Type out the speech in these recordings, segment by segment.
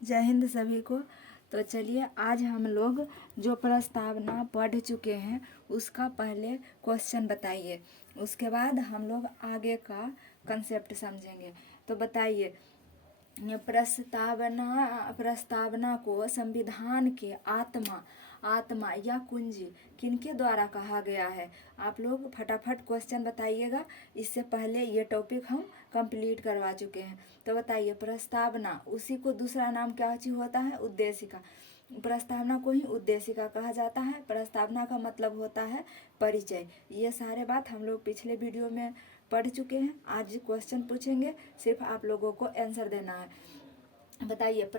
जय हिंद सभी को। तो चलिए आज हम लोग जो प्रस्तावना पढ़ चुके हैं उसका पहले क्वेश्चन बताइए, उसके बाद हम लोग आगे का कंसेप्ट समझेंगे। तो बताइए, प्रस्तावना को संविधान के आत्मा या कुंजी किनके द्वारा कहा गया है। आप लोग फटाफट क्वेश्चन बताइएगा, इससे पहले ये टॉपिक हम कंप्लीट करवा चुके हैं। तो बताइए, प्रस्तावना उसी को दूसरा नाम क्या होता है, उद्देशिका। प्रस्तावना को ही उद्देशिका कहा जाता है। प्रस्तावना का मतलब होता है परिचय। ये सारे बात हम लोग पिछले वीडियो में पढ़ चुके हैं। आज क्वेश्चन पूछेंगे, सिर्फ आप लोगों को आंसर देना है। बताइए,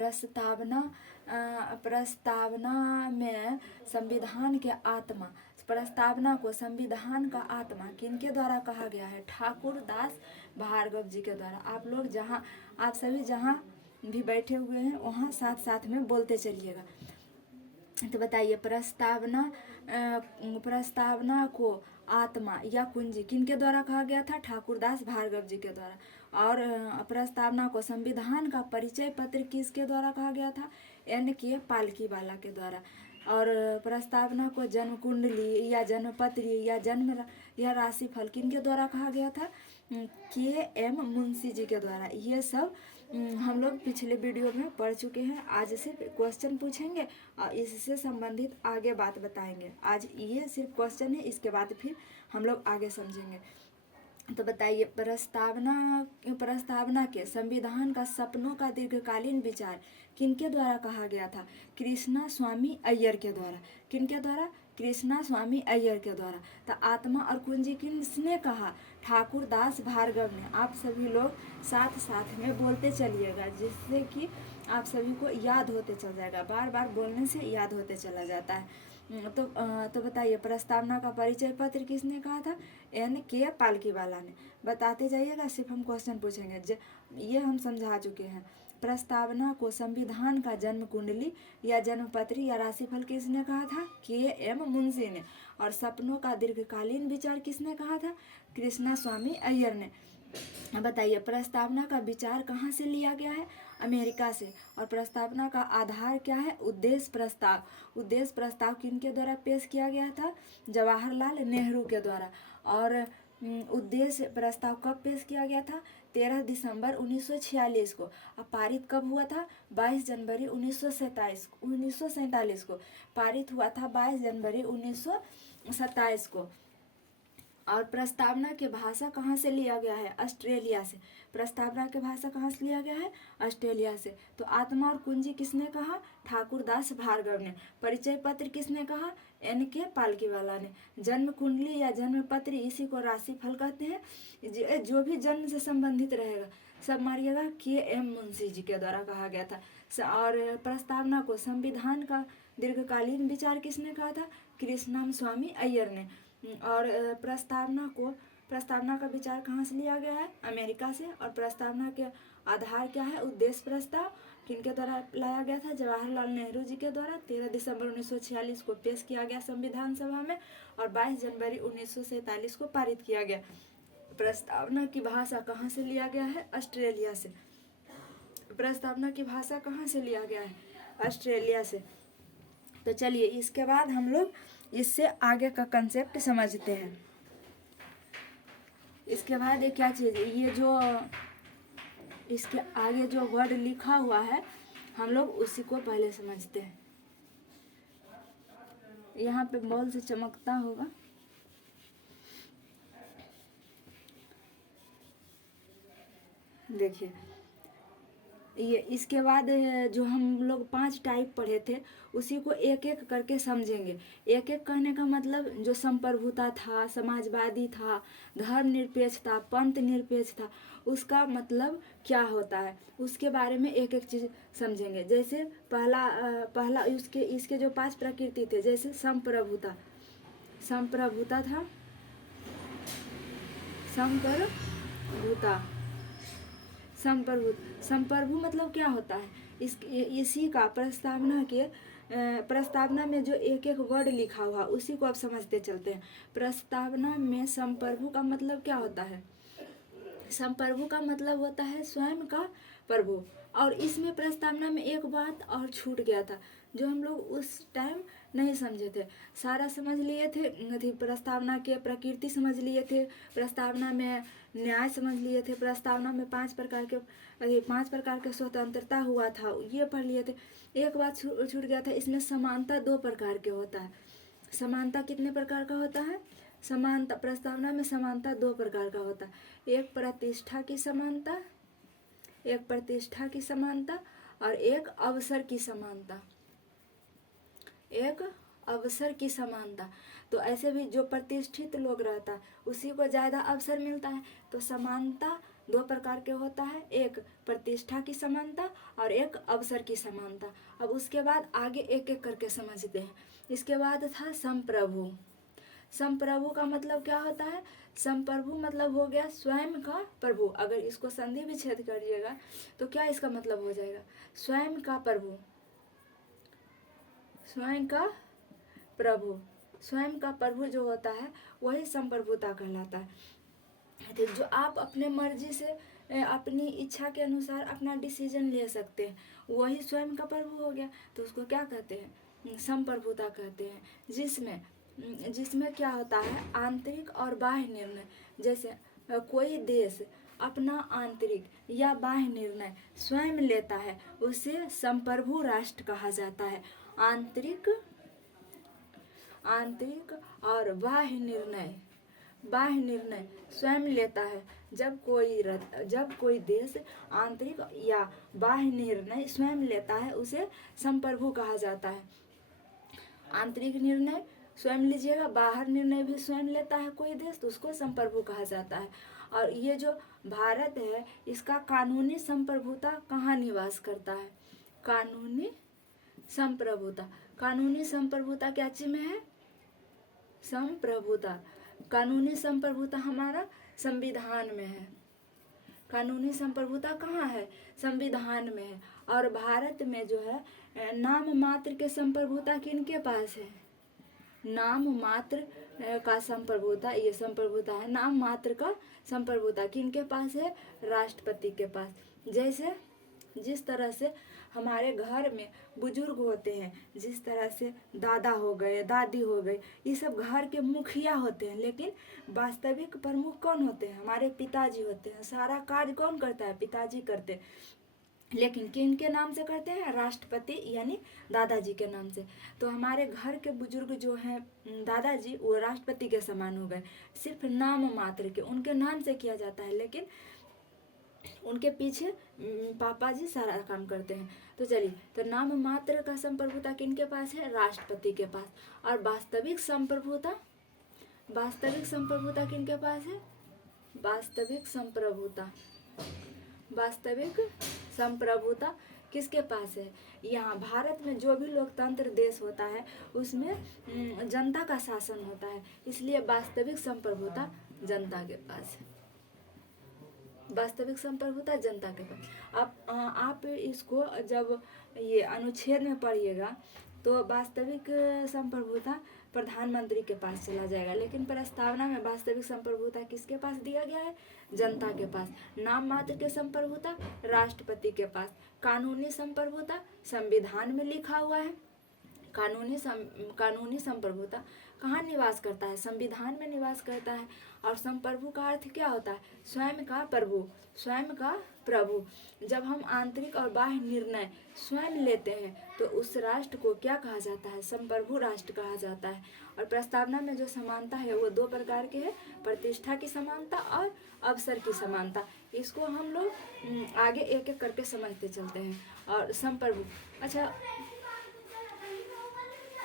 प्रस्तावना में संविधान के आत्मा, प्रस्तावना को संविधान का आत्मा किनके द्वारा कहा गया है। ठाकुर दास भार्गव जी के द्वारा। आप सभी जहाँ भी बैठे हुए हैं वहाँ साथ साथ में बोलते चलिएगा। तो बताइए, प्रस्तावना को आत्मा या कुंजी किनके द्वारा कहा गया था। ठाकुरदास भार्गव जी के द्वारा। और प्रस्तावना को संविधान का परिचय पत्र किसके द्वारा कहा गया था। N.K. पालकीवाला के द्वारा। और प्रस्तावना को जन्म कुंडली या जन्मपत्री या राशिफल किनके द्वारा कहा गया था। K.M. मुंशी जी के द्वारा। ये सब हम लोग पिछले वीडियो में पढ़ चुके हैं। आज सिर्फ क्वेश्चन पूछेंगे और इससे संबंधित आगे बात बताएंगे। आज ये सिर्फ क्वेश्चन है, इसके बाद फिर हम लोग आगे समझेंगे। तो बताइए, प्रस्तावना के संविधान का सपनों का दीर्घकालीन विचार किनके द्वारा कहा गया था। कृष्णा स्वामी अय्यर के द्वारा। किनके द्वारा, कृष्णा स्वामी अय्यर के द्वारा। तो आत्मा और कुंजी किसने कहा, ठाकुर दास भार्गव ने। आप सभी लोग साथ साथ में बोलते चलिएगा, जिससे कि आप सभी को याद होते चल जाएगा। बार बार बोलने से याद होते चला जाता है। तो बताइए, प्रस्तावना का परिचय पत्र किसने कहा था। N.K. पालकीवाला ने। बताते जाइएगा, सिर्फ हम क्वेश्चन पूछेंगे। ये हम समझा चुके हैं। प्रस्तावना को संविधान का जन्म कुंडली या जन्मपत्री या राशिफल किसने कहा था, K.M. मुंशी ने। और सपनों का दीर्घकालीन विचार किसने कहा था, कृष्णा स्वामी अय्यर ने। बताइए, प्रस्तावना का विचार कहाँ से लिया गया है, अमेरिका से। और प्रस्तावना का आधार क्या है, उद्देश्य प्रस्ताव। उद्देश्य प्रस्ताव किनके द्वारा पेश किया गया था, जवाहरलाल नेहरू के द्वारा। और उद्देश्य प्रस्ताव कब पेश किया गया था, 13 दिसंबर 1946 को। अब पारित कब हुआ था, 22 जनवरी 1947 को। पारित हुआ था 22 जनवरी 1927 को। और प्रस्तावना के भाषा कहाँ से लिया गया है, ऑस्ट्रेलिया से। प्रस्तावना के भाषा कहाँ से लिया गया है, ऑस्ट्रेलिया से। तो आत्मा और कुंजी किसने कहा, ठाकुरदास भार्गव ने। परिचय पत्र किसने कहा, N.K. पालकीवाला ने। जन्म कुंडली या जन्म पत्र, इसी को राशिफल कहते हैं। जो भी जन्म से संबंधित रहेगा सब मारिएगा, K.M. मुंशी जी के द्वारा कहा गया था। और प्रस्तावना को संविधान का दीर्घकालीन विचार किसने कहा था, कृष्णा स्वामी अय्यर ने। और प्रस्तावना का विचार कहाँ से लिया गया है, अमेरिका से। और प्रस्तावना के आधार क्या है, उद्देश्य प्रस्ताव किनके द्वारा लाया गया था, जवाहरलाल नेहरू जी के द्वारा। 13 दिसंबर 1946 को पेश किया गया संविधान सभा में और 22 जनवरी 1947 को पारित किया गया। प्रस्तावना की भाषा कहाँ से लिया गया है, ऑस्ट्रेलिया से। प्रस्तावना की भाषा कहाँ से लिया गया है, ऑस्ट्रेलिया से। तो चलिए, इसके बाद हम लोग इससे आगे का कंसेप्ट समझते हैं। इसके बाद ये क्या चीज़ है, ये जो इसके आगे जो वर्ड लिखा हुआ है हम लोग उसी को पहले समझते हैं। यहाँ पे बॉल से चमकता होगा, देखिए। ये इसके बाद जो हम लोग 5 टाइप पढ़े थे उसी को एक एक करके समझेंगे। एक एक कहने का मतलब, जो संप्रभुता था, समाजवादी था, धर्मनिरपेक्ष था, पंथ निरपेक्ष था, उसका मतलब क्या होता है, उसके बारे में एक एक चीज़ समझेंगे। जैसे पहला इसके जो 5 प्रकृति थे, जैसे संप्रभुता था। संप्रभु मतलब क्या होता है, इसी का प्रस्तावना में जो एक एक वर्ड लिखा हुआ उसी को अब समझते चलते हैं। प्रस्तावना में संप्रभु का मतलब क्या होता है, संप्रभु का मतलब होता है स्वयं का प्रभु। और इसमें प्रस्तावना में एक बात और छूट गया था जो हम लोग उस टाइम नहीं समझे थे। सारा समझ लिए थे, थी प्रस्तावना के प्रकृति समझ लिए थे, प्रस्तावना में न्याय समझ लिए थे, प्रस्तावना में 5 प्रकार के स्वतंत्रता हुआ था, ये पढ़ लिए थे। एक बात छूट गया था, इसमें समानता 2 प्रकार के होता है। समानता कितने प्रकार का होता है? समानता, प्रस्तावना में समानता 2 प्रकार का होता है। एक प्रतिष्ठा की समानता, एक प्रतिष्ठा की समानता और एक अवसर की समानता, एक अवसर की समानता। तो ऐसे भी जो प्रतिष्ठित लोग रहता है उसी को ज़्यादा अवसर मिलता है। तो समानता 2 प्रकार के होता है, एक प्रतिष्ठा की समानता और एक अवसर की समानता। अब उसके बाद आगे एक एक करके समझते हैं। इसके बाद था संप्रभु। संप्रभु का मतलब क्या होता है? संप्रभु मतलब हो गया स्वयं का प्रभु। अगर इसको संधि विच्छेद करिएगा तो क्या इसका मतलब हो जाएगा? स्वयं का प्रभु, स्वयं का प्रभु। स्वयं का प्रभु जो होता है वही संप्रभुता कहलाता है। तो जो आप अपने मर्जी से अपनी इच्छा के अनुसार अपना डिसीजन ले सकते हैं वही स्वयं का प्रभु हो गया। तो उसको क्या कहते हैं? संप्रभुता कहते हैं। जिसमें क्या होता है? आंतरिक और बाह्य निर्णय। जैसे कोई देश अपना आंतरिक या बाह्य निर्णय स्वयं लेता है उसे संप्रभु राष्ट्र कहा जाता है। आंतरिक और बाह्य निर्णय स्वयं लेता है। जब कोई देश आंतरिक या बाह्य निर्णय स्वयं लेता है उसे संप्रभु कहा जाता है। आंतरिक निर्णय स्वयं लीजिएगा, बाहर निर्णय भी स्वयं लेता है कोई देश तो उसको संप्रभु कहा जाता है। और ये जो भारत है इसका कानूनी संप्रभुता कहाँ निवास करता है? कानूनी संप्रभुता। कानूनी संप्रभुता क्या चीज में है? संप्रभुता। कानूनी संप्रभुता हमारा संविधान में है। कानूनी संप्रभुता कहाँ है? संविधान में है। और भारत में जो है नाम मात्र के संप्रभुता किनके पास है? नाम मात्र का संप्रभुता, ये संप्रभुता है। नाम मात्र का संप्रभुता किनके पास है? राष्ट्रपति के पास। जैसे जिस तरह से हमारे घर में बुजुर्ग होते हैं, जिस तरह से दादा हो गए, दादी हो गई, ये सब घर के मुखिया होते हैं, लेकिन वास्तविक प्रमुख कौन होते हैं? हमारे पिताजी होते हैं। सारा कार्य कौन करता है? पिताजी करते हैं। लेकिन किनके नाम से करते हैं? राष्ट्रपति यानी दादाजी के नाम से। तो हमारे घर के बुजुर्ग जो हैं दादाजी, वो राष्ट्रपति के समान हो गए। सिर्फ नाम मात्र के उनके नाम से किया जाता है, लेकिन उनके पीछे पापा जी सारा काम करते हैं। तो चलिए, तो नाम मात्र का संप्रभुता किनके पास है? राष्ट्रपति के पास। और वास्तविक संप्रभुता किनके पास है? वास्तविक संप्रभुता किसके पास है? यहाँ भारत में जो भी लोकतंत्र देश होता है उसमें जनता का शासन होता है, इसलिए वास्तविक संप्रभुता जनता के पास है। वास्तविक संप्रभुता जनता के पास। आप इसको जब ये अनुच्छेद में पढ़िएगा तो वास्तविक संप्रभुता प्रधानमंत्री के पास चला जाएगा, लेकिन प्रस्तावना में वास्तविक संप्रभुता किसके पास दिया गया है? जनता के पास। नाम मात्र के संप्रभुता राष्ट्रपति के पास। कानूनी संप्रभुता संविधान में लिखा हुआ है। कानूनी संप्रभुता कहाँ निवास करता है? संविधान में निवास करता है। और संप्रभु का अर्थ क्या होता है? स्वयं का प्रभु। जब हम आंतरिक और बाह्य निर्णय स्वयं लेते हैं तो उस राष्ट्र को क्या कहा जाता है? संप्रभु राष्ट्र कहा जाता है। और प्रस्तावना में जो समानता है वो 2 प्रकार के है, प्रतिष्ठा की समानता और अवसर की समानता। इसको हम लोग आगे एक एक करके समझते चलते हैं। और संप्रभु, अच्छा,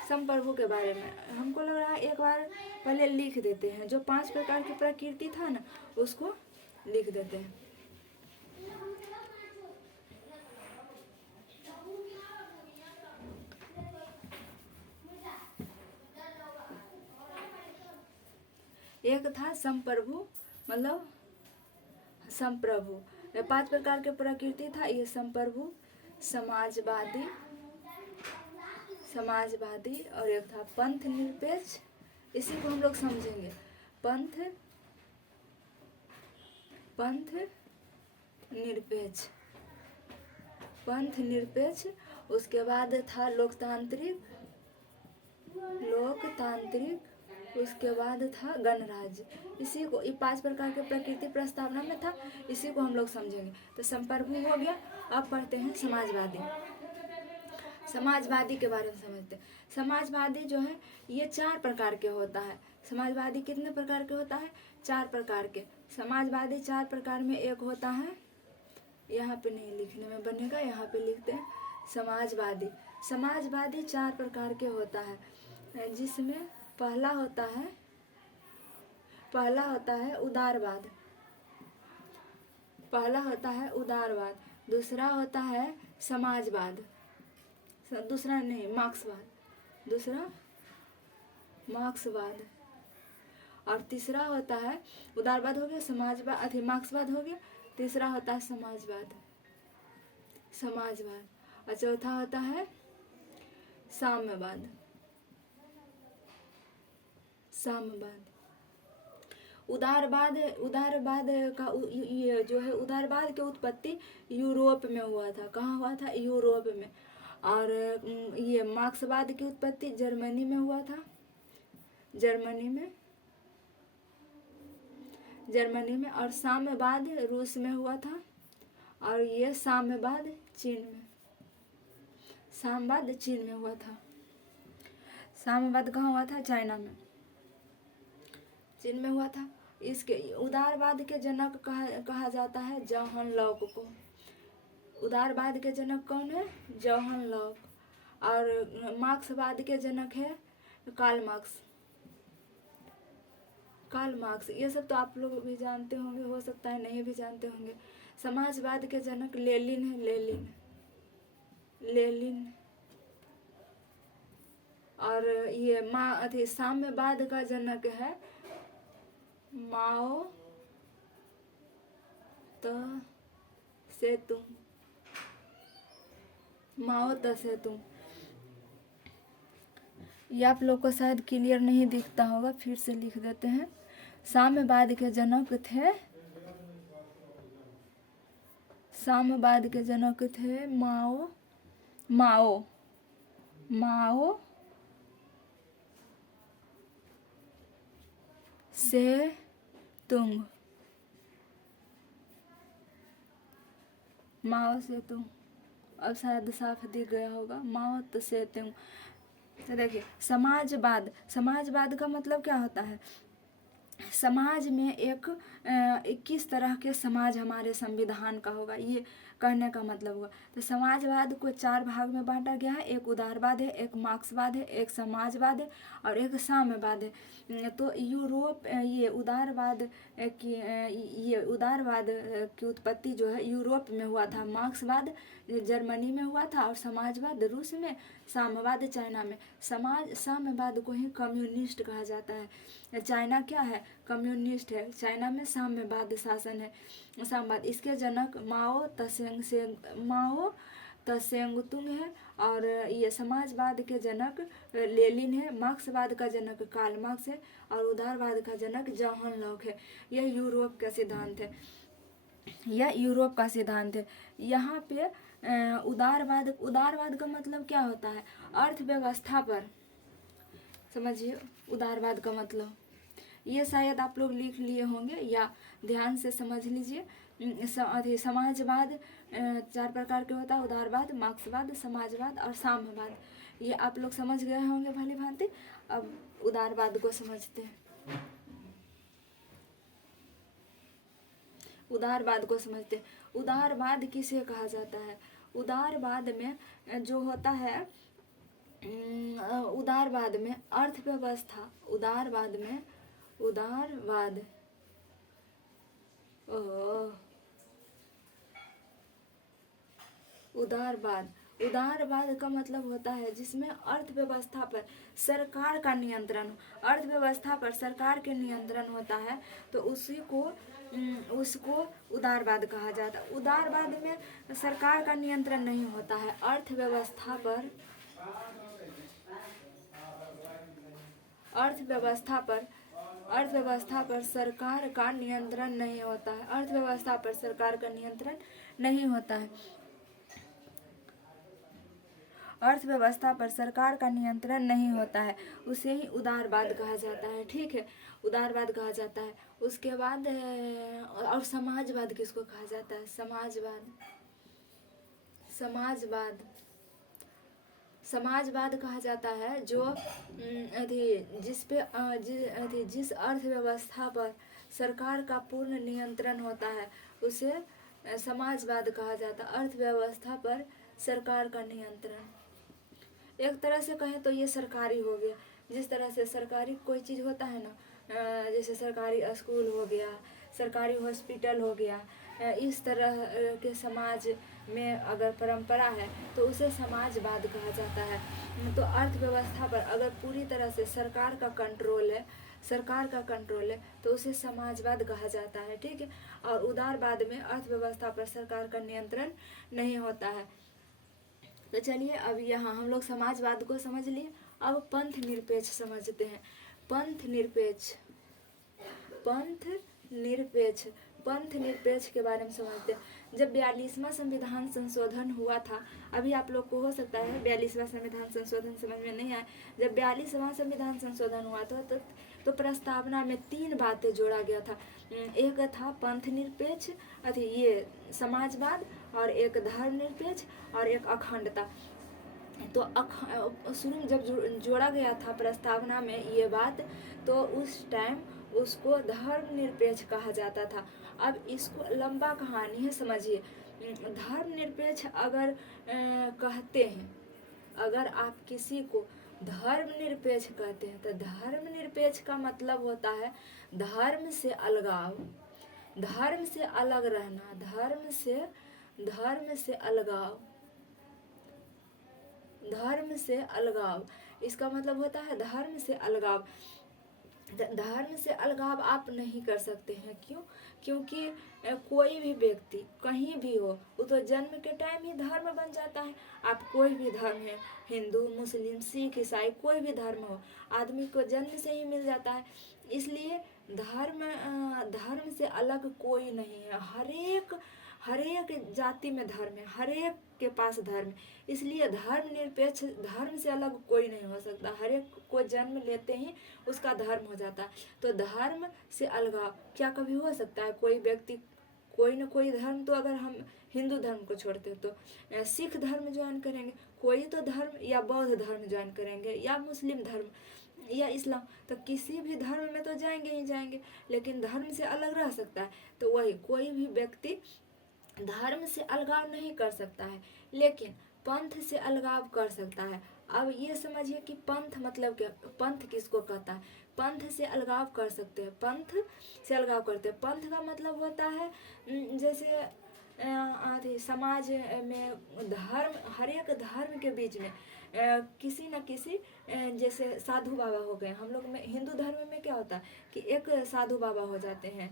संप्रभु के बारे में हमको लग रहा है एक बार पहले लिख देते हैं। जो 5 प्रकार की प्रकृति था ना उसको लिख देते हैं। एक था संप्रभु, मतलब संप्रभु। 5 प्रकार के प्रकृति था ये संप्रभु, समाजवादी और एक था पंथ निरपेक्ष। इसी को हम लोग समझेंगे, पंथ निरपेक्ष। पंथ निरपेक्ष, उसके बाद था लोकतांत्रिक, उसके बाद था गणराज्य। इसी को, ये 5 प्रकार के प्रकृति प्रस्तावना में था, इसी को हम लोग समझेंगे। तो संप्रभु हो गया। अब पढ़ते हैं समाजवादी। समाजवादी के बारे में समझते हैं। समाजवादी जो है ये 4 प्रकार के होता है। समाजवादी कितने प्रकार के होता है? 4 प्रकार के। समाजवादी 4 प्रकार में एक होता है, यहाँ पे नहीं लिखने में बनेगा, यहाँ पे लिखते हैं समाजवादी। समाजवादी 4 प्रकार के होता है, जिसमें पहला होता है उदारवाद, दूसरा होता है समाजवाद, मार्क्सवाद, और तीसरा होता है उदारवाद हो गया, समाजवाद मार्क्सवाद हो गया, तीसरा होता है समाजवाद, और चौथा होता है साम्यवाद। उदारवाद का ये जो है, उदारवाद की उत्पत्ति यूरोप में हुआ था। कहाँ हुआ था? यूरोप में। और ये मार्क्सवाद की उत्पत्ति जर्मनी में हुआ था, जर्मनी में। और साम्यवाद रूस में हुआ था, और ये साम्यवाद चीन में हुआ था। साम्यवाद कहाँ हुआ था? चाइना में, चीन में हुआ था। इसके उदारवाद के जनक कहा जाता है जॉहन लॉक को। उदारवाद के जनक कौन है? John lock. और मार्क्सवाद के जनक है कार्ल मार्क्स। ये सब तो आप लोग भी जानते होंगे, हो सकता है नहीं भी जानते होंगे। समाजवाद के जनक लेनिन है, लेनिन। और ये साम्यवाद का जनक है माओ त्से-तुंग। ये आप लोग को शायद क्लियर नहीं दिखता होगा, फिर से लिख देते हैं। साम्यवाद के जनक थे माओ से तुंग। अब शायद साफ दिख गया होगा, माओ त्से तुंग। तो देखिए, समाजवाद का मतलब क्या होता है? समाज में एक 21 तरह के समाज हमारे संविधान का होगा, ये कहने का मतलब हुआ। तो समाजवाद को 4 भाग में बांटा गया है। एक उदारवाद है, एक मार्क्सवाद है, एक समाजवाद है, और एक साम्यवाद है। तो ये उदारवाद की उत्पत्ति जो है यूरोप में हुआ था, मार्क्सवाद जर्मनी में हुआ था, और समाजवाद रूस में, साम्यवाद चाइना में। साम्यवाद को ही कम्युनिस्ट कहा जाता है। चाइना क्या है? कम्युनिस्ट है। चाइना में साम्यवाद शासन है, साम्यवाद। इसके जनक माओ त्से-तुंग है, और ये समाजवाद के जनक लेनिन है, मार्क्सवाद का जनक कार्ल मार्क्स है, और उदारवाद का जनक जॉहन लॉक है। यह यूरोप का सिद्धांत है। यहाँ पे उदारवाद का मतलब क्या होता है? अर्थव्यवस्था पर। समझिए उदारवाद का मतलब, ये शायद आप लोग लिख लिए होंगे या ध्यान से समझ लीजिए। समाजवाद 4 प्रकार के होता है, उदारवाद, मार्क्सवाद, समाजवाद और साम्यवाद। ये आप लोग समझ गए होंगे भली भांति। अब उदारवाद को समझते हैं। उदारवाद किसे कहा जाता है? उदारवाद में जो होता है, उदारवाद में अर्थव्यवस्था, उदारवाद का मतलब होता है जिसमें अर्थव्यवस्था पर सरकार का नियंत्रण, अर्थव्यवस्था पर सरकार के नियंत्रण होता है, तो उसको उदारवाद कहा जाता है। उदारवाद में सरकार का नियंत्रण नहीं होता है, अर्थव्यवस्था पर सरकार का नियंत्रण नहीं होता है, अर्थव्यवस्था पर सरकार का नियंत्रण नहीं होता है उसे ही उदारवाद कहा जाता है। ठीक है, उदारवाद कहा जाता है। उसके बाद और समाजवाद किसको कहा जाता है? समाजवाद, समाजवाद, समाजवाद कहा जाता है जो जिस अर्थव्यवस्था पर सरकार का पूर्ण नियंत्रण होता है उसे समाजवाद कहा जाता है। अर्थव्यवस्था पर सरकार का नियंत्रण, एक तरह से कहें तो ये सरकारी हो गया। जिस तरह से सरकारी कोई चीज़ होता है ना, जैसे सरकारी स्कूल हो गया, सरकारी हॉस्पिटल हो गया, इस तरह के समाज में अगर परंपरा है तो उसे समाजवाद कहा जाता है। तो अर्थव्यवस्था पर अगर पूरी तरह से सरकार का कंट्रोल है, सरकार का कंट्रोल है तो उसे समाजवाद कहा जाता है। ठीक है, और उदारवाद में अर्थव्यवस्था पर सरकार का नियंत्रण नहीं होता है। तो चलिए अब यहाँ हम लोग समाजवाद को समझ लिए, अब पंथ निरपेक्ष समझते हैं। पंथ निरपेक्ष, पंथ निरपेक्ष, पंथ निरपेक्ष के बारे में समझते हैं। जब 42वां संविधान संशोधन हुआ था, अभी आप लोग को हो सकता है 42वां संविधान संशोधन समझ में नहीं आया। जब 42वां संविधान संशोधन हुआ था तो प्रस्तावना में 3 बातें जोड़ा गया था। एक था पंथ निरपेक्ष, ये समाजवाद, और एक धर्मनिरपेक्ष, और एक अखंडता। तो शुरू में जब जोड़ा गया था प्रस्तावना में ये बात, तो उस टाइम उसको धर्मनिरपेक्ष कहा जाता था। अब इसको लंबा कहानी है, समझिए। धर्मनिरपेक्ष अगर कहते हैं, अगर आप किसी को धर्मनिरपेक्ष कहते हैं तो धर्मनिरपेक्ष का मतलब होता है धर्म से अलगाव, धर्म से अलग रहना, धर्म से अलगाव, धर्म से अलगाव। इसका मतलब होता है धर्म से अलगाव। धर्म से अलगाव आप नहीं कर सकते हैं। क्यों? क्योंकि कोई भी व्यक्ति कहीं भी हो, वो तो जन्म के टाइम ही धर्म बन जाता है। आप कोई भी धर्म है, हिंदू, मुस्लिम, सिख, ईसाई, कोई भी धर्म हो, आदमी को जन्म से ही मिल जाता है। इसलिए धर्म से अलग कोई नहीं है। हर एक जाति में धर्म है, हर एक के पास धर्म है। इसलिए धर्मनिरपेक्ष, धर्म से अलग कोई नहीं हो सकता। हर एक को जन्म लेते ही उसका धर्म हो जाता है। तो धर्म से अलगाव क्या कभी हो सकता है? कोई व्यक्ति कोई न कोई धर्म, तो अगर हम हिंदू धर्म को छोड़ते तो सिख धर्म ज्वाइन करेंगे, कोई तो धर्म, या बौद्ध धर्म ज्वाइन करेंगे, या मुस्लिम धर्म, या इस्लाम, तो किसी भी धर्म में तो जाएंगे ही जाएंगे, लेकिन धर्म से अलग रह सकता है। तो वही, कोई भी व्यक्ति धर्म से अलगाव नहीं कर सकता है, लेकिन पंथ से अलगाव कर सकता है। अब ये समझिए कि पंथ मतलब क्या, पंथ किसको कहता है? पंथ से अलगाव कर सकते हैं, पंथ से अलगाव करते हैं। पंथ का मतलब होता है जैसे समाज में धर्म, हर एक धर्म के बीच में किसी न किसी, जैसे साधु बाबा हो गए। हम लोग में हिंदू धर्म में क्या होता है कि एक साधु बाबा हो जाते हैं,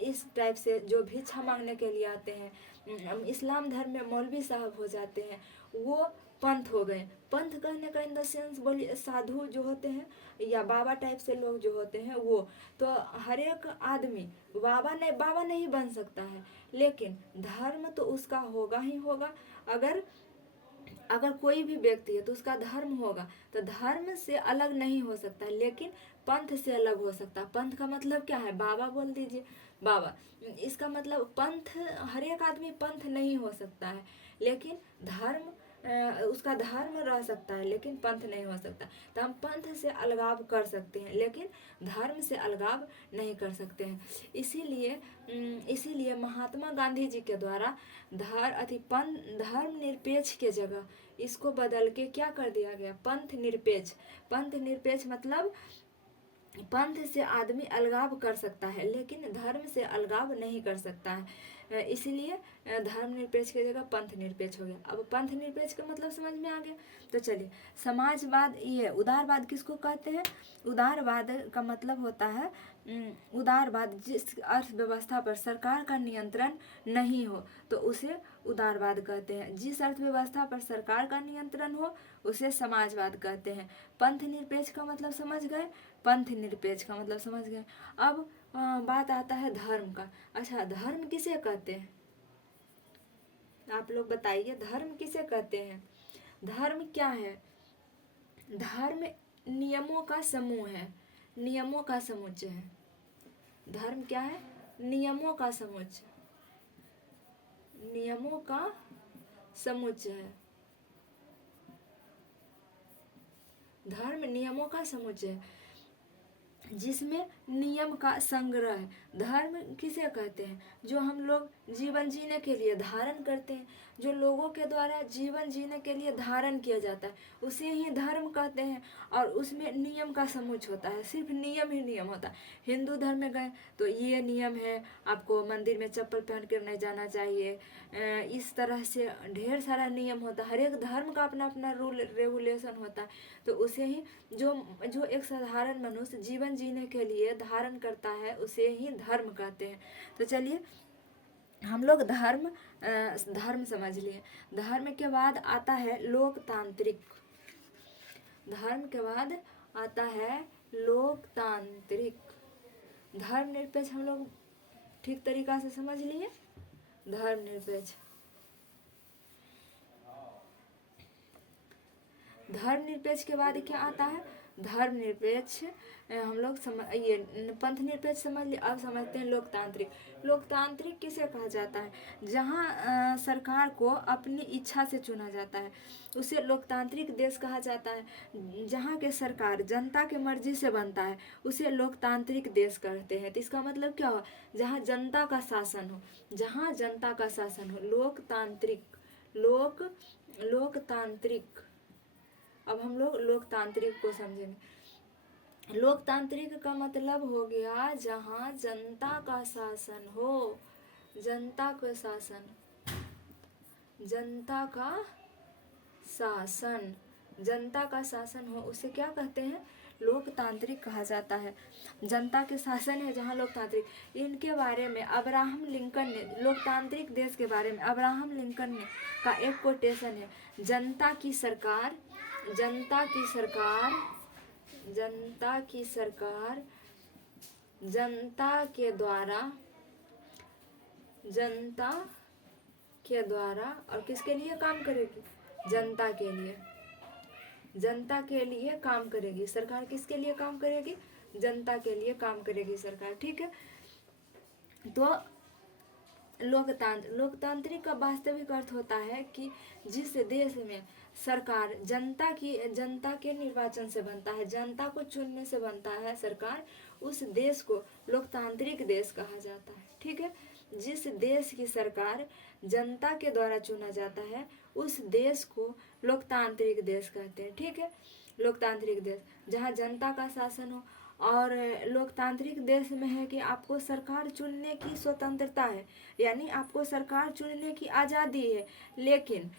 इस टाइप से जो भिक्षा मांगने के लिए आते हैं। इस्लाम धर्म में मौलवी साहब हो जाते हैं, वो पंथ हो गए। पंथ कहने का इन द सेंस बोलिए, साधु जो होते हैं या बाबा टाइप से लोग जो होते हैं वो, तो हर एक आदमी बाबा नहीं बन सकता है, लेकिन धर्म तो उसका होगा ही होगा। अगर कोई भी व्यक्ति है तो उसका धर्म होगा, तो धर्म से अलग नहीं हो सकता, लेकिन पंथ से अलग हो सकता। पंथ का मतलब क्या है? बाबा बोल दीजिए, बाबा। इसका मतलब पंथ, हर एक आदमी पंथ नहीं हो सकता है, लेकिन धर्म, उसका धर्म रह सकता है, लेकिन पंथ नहीं हो सकता। तो हम पंथ से अलगाव कर सकते हैं, लेकिन धर्म से अलगाव नहीं कर सकते हैं। इसीलिए महात्मा गांधी जी के द्वारा धर्म निरपेक्ष के जगह इसको बदल के क्या कर दिया गया? पंथ निरपेक्ष। पंथ निरपेक्ष मतलब पंथ से आदमी अलगाव कर सकता है, लेकिन धर्म से अलगाव नहीं कर सकता है। इसीलिए धर्मनिरपेक्ष की जगह पंथ निरपेक्ष हो गया। अब पंथ निरपेक्ष का मतलब समझ में आ गया। तो चलिए, समाजवाद, ये उदारवाद किसको कहते हैं? उदारवाद का मतलब होता है उदारवाद जिस अर्थव्यवस्था पर सरकार का नियंत्रण नहीं हो तो उसे उदारवाद कहते हैं। जिस अर्थव्यवस्था पर सरकार का नियंत्रण हो उसे समाजवाद कहते हैं। पंथ निरपेक्ष का मतलब समझ गए? पंथ निरपेक्ष का मतलब समझ गए। अब बात आता है धर्म का। अच्छा, धर्म किसे कहते हैं? आप लोग बताइए, धर्म किसे कहते हैं? धर्म क्या है? धर्म नियमों का समूह है, नियमों का समुच्चय है। धर्म क्या है? नियमों का समुच्चय, नियमों का समुच्चय है। धर्म नियमों का समुच्चय है, जिसमें नियम का संग्रह है। धर्म किसे कहते हैं? जो हम लोग जीवन जीने के लिए धारण करते हैं, जो लोगों के द्वारा जीवन जीने के लिए धारण किया जाता है, उसे ही धर्म कहते हैं। और उसमें नियम का समुच्चय होता है, सिर्फ नियम ही नियम होता है। हिंदू धर्म में गए तो ये नियम है, आपको मंदिर में चप्पल पहन कर नहीं जाना चाहिए, इस तरह से ढेर सारा नियम होता है। हर एक धर्म का अपना अपना रूल रेगुलेशन होता है। तो उसे ही जो जो एक साधारण मनुष्य जीवन जीने के लिए धारण करता है, उसे ही धर्म कहते हैं। तो चलिए हम लोग धर्म समझ लिए। धर्म के बाद आता है लोकतांत्रिक। धर्म के बाद आता है लोकतांत्रिक। धर्मनिरपेक्ष हम लोग ठीक तरीका से समझ लिए। धर्मनिरपेक्ष, धर्मनिरपेक्ष के बाद क्या आता है? धर्मनिरपेक्ष हम लोग ये पंथ निरपेक्ष समझ लिए। अब समझते हैं लोकतांत्रिक। लोकतांत्रिक किसे कहा जाता है? जहाँ सरकार को अपनी इच्छा से चुना जाता है, उसे लोकतांत्रिक देश कहा जाता है। जहाँ के सरकार जनता के मर्जी से बनता है, उसे लोकतांत्रिक देश कहते हैं। तो इसका मतलब क्या हुआ? जहाँ जनता का शासन हो, जहाँ जनता का शासन हो, लोकतांत्रिक। लोकतांत्रिक। अब हम लोग लोकतांत्रिक को समझेंगे। लोकतांत्रिक का मतलब हो गया जहाँ जनता का शासन हो, जनता का शासन, जनता का शासन, जनता का शासन हो, उसे क्या कहते हैं? लोकतांत्रिक कहा जाता है। जनता के शासन है जहाँ लोकतांत्रिक। इनके बारे में अब्राहम लिंकन ने, लोकतांत्रिक देश के बारे में अब्राहम लिंकन ने का एक कोटेशन है, जनता की सरकार, जनता की सरकार, जनता की सरकार जनता के द्वारा, जनता के द्वारा और किसके लिए काम करेगी? जनता के लिए, जनता के लिए काम करेगी सरकार। किसके लिए काम करेगी? जनता के लिए काम करेगी सरकार। ठीक है। तो लोकतांत्रिक का वास्तविक अर्थ होता है कि जिस देश में सरकार जनता के निर्वाचन से बनता है, जनता को चुनने से बनता है सरकार, उस देश को लोकतांत्रिक देश कहा जाता है। ठीक है। जिस देश की सरकार जनता के द्वारा चुना जाता है, उस देश को लोकतांत्रिक देश कहते हैं। ठीक है। लोकतांत्रिक देश जहाँ जनता का शासन हो। और लोकतांत्रिक देश में है कि आपको सरकार चुनने की स्वतंत्रता है, यानी आपको सरकार चुनने की आज़ादी है। लेकिन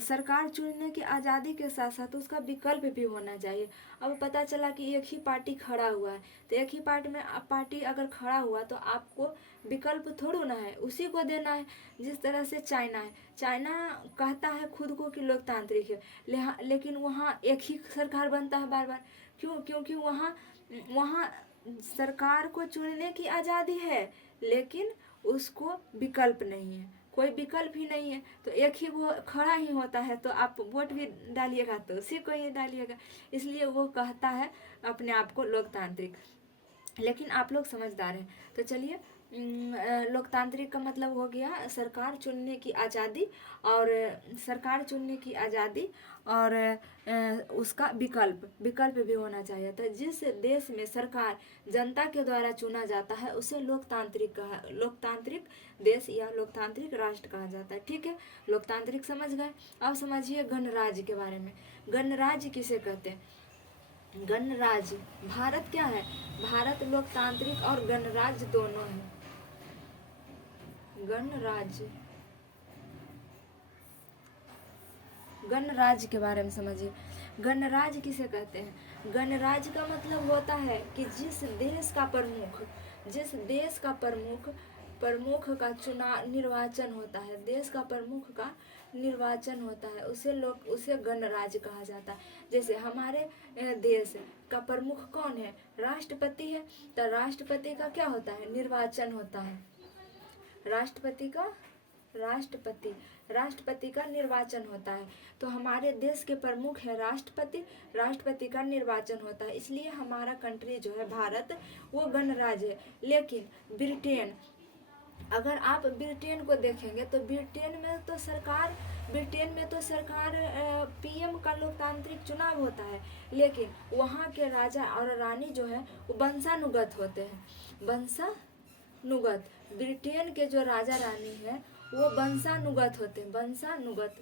सरकार चुनने की आज़ादी के साथ साथ उसका विकल्प भी होना चाहिए। अब पता चला कि एक ही पार्टी खड़ा हुआ है, तो एक ही पार्टी अगर खड़ा हुआ तो आपको विकल्प थोड़ा ना है, उसी को देना है। जिस तरह से चाइना है, चाइना कहता है खुद को कि लोकतांत्रिक है, लेकिन वहाँ एक ही सरकार बनता है बार बार। क्यों? क्योंकि वहाँ सरकार को चुनने की आज़ादी है, लेकिन उसको विकल्प नहीं है, कोई विकल्प ही नहीं है। तो एक ही वो खड़ा ही होता है, तो आप वोट भी डालिएगा तो उसी को ही डालिएगा। इसलिए वो कहता है अपने आप को लोकतांत्रिक। लेकिन आप लोग समझदार हैं। तो चलिए, लोकतांत्रिक का मतलब हो गया सरकार चुनने की आज़ादी, और सरकार चुनने की आज़ादी और उसका विकल्प भी होना चाहिए। तो जिस देश में सरकार जनता के द्वारा चुना जाता है, उसे लोकतांत्रिक देश या लोकतांत्रिक राष्ट्र कहा जाता है। ठीक है। लोकतांत्रिक समझ गए। अब समझिए गणराज्य के बारे में। गणराज्य किसे कहते हैं? गणराज्य, भारत क्या है? भारत लोकतांत्रिक और गणराज्य दोनों है। गणराज्य के बारे में समझिए। गणराज्य किसे कहते हैं? गणराज्य का मतलब होता है कि जिस देश का प्रमुख का निर्वाचन होता है, देश का प्रमुख का निर्वाचन होता है, उसे गणराज्य कहा जाता है। जैसे हमारे देश का प्रमुख कौन है? राष्ट्रपति है। तो राष्ट्रपति का क्या होता है? निर्वाचन होता है। राष्ट्रपति राष्ट्रपति का निर्वाचन होता है। तो हमारे देश के प्रमुख है राष्ट्रपति, राष्ट्रपति का निर्वाचन होता है। इसलिए हमारा कंट्री जो है भारत वो गणराज्य है। लेकिन ब्रिटेन, अगर आप ब्रिटेन को देखेंगे तो ब्रिटेन में तो सरकार पीएम का लोकतांत्रिक चुनाव होता है, लेकिन वहाँ के राजा और रानी जो है वो वंशानुगत होते हैं। वंशानुगत ब्रिटेन के जो राजा रानी है वो वंशानुगत होते हैं। वंशानुगत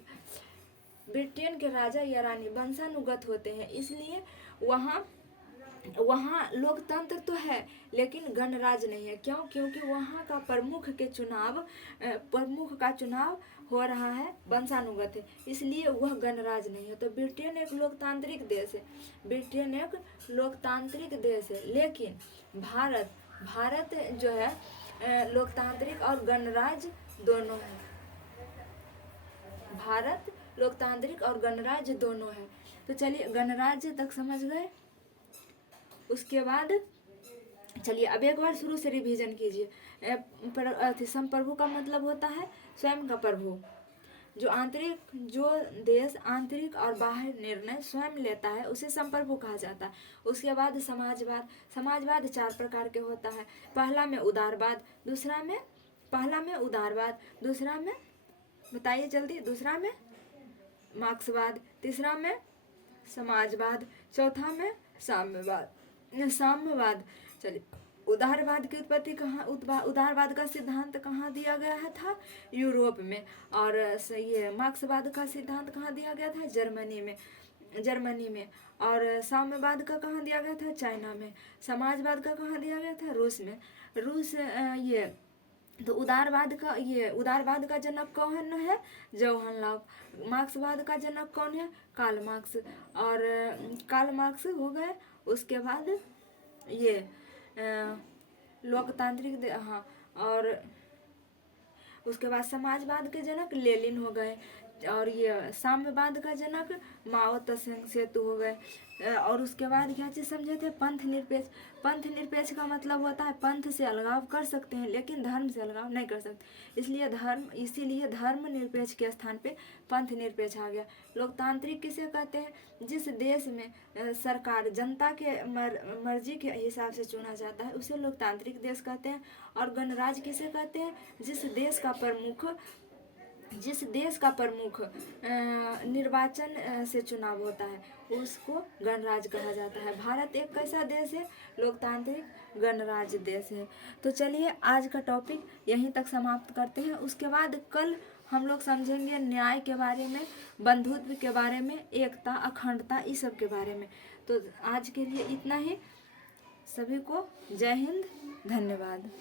ब्रिटेन के राजा या रानी वंशानुगत होते हैं। इसलिए वहाँ लोकतंत्र तो है लेकिन गणराज्य नहीं है। क्यों? क्योंकि वहाँ का प्रमुख का चुनाव हो रहा है, वंशानुगत है, इसलिए वह गणराज्य नहीं है। तो ब्रिटेन एक लोकतांत्रिक देश है, ब्रिटेन एक लोकतांत्रिक देश है। लेकिन भारत जो है लोकतांत्रिक और गणराज्य दोनों है। भारत लोकतांत्रिक और गणराज्य दोनों है। तो चलिए गणराज्य तक समझ गए। उसके बाद चलिए अब एक बार शुरू से रिवीजन कीजिए। संप्रभु का मतलब होता है स्वयं का प्रभु। जो देश आंतरिक और बाहर निर्णय स्वयं लेता है उसे संप्रभु कहा जाता है। उसके बाद समाजवाद 4 प्रकार के होता है। पहला में उदारवाद, दूसरा में बताइए जल्दी, दूसरा में मार्क्सवाद, तीसरा में समाजवाद, चौथा में साम्यवाद। चलिए उदारवाद की उत्पत्ति उदारवाद का सिद्धांत कहाँ दिया गया था? यूरोप में। और ये मार्क्सवाद का सिद्धांत कहाँ दिया गया था? जर्मनी में। और साम्यवाद का कहाँ दिया गया था? चाइना में। समाजवाद का कहाँ दिया गया था? रूस में। ये तो उदारवाद का जनक कौन है? जवाहरलाल। मार्क्सवाद का जनक कौन है? Karl Marx. और कार्ल मार्क्स हो गए। उसके बाद ये लोकतांत्रिक और उसके बाद समाजवाद के जनक लेनिन हो गए। और ये साम्यवाद का जनक माओ त्से सेतु हो गए। और उसके बाद क्या चीज़ समझे थे? पंथ निरपेक्ष का मतलब होता है पंथ से अलगाव कर सकते हैं लेकिन धर्म से अलगाव नहीं कर सकते। इसीलिए धर्म निरपेक्ष के स्थान पे पंथ निरपेक्ष आ गया। लोकतांत्रिक किसे कहते हैं? जिस देश में सरकार जनता के मर्जी के हिसाब से चुना जाता है उसे लोकतांत्रिक देश कहते हैं। और गणराज्य किसे कहते हैं? जिस देश का प्रमुख निर्वाचन से चुनाव होता है उसको गणराज्य कहा जाता है। भारत एक कैसा देश है? लोकतांत्रिक गणराज्य देश है। तो चलिए आज का टॉपिक यहीं तक समाप्त करते हैं। उसके बाद कल हम लोग समझेंगे न्याय के बारे में, बंधुत्व के बारे में, एकता, अखंडता, इस सब के बारे में। तो आज के लिए इतना ही। सभी को जय हिंद, धन्यवाद।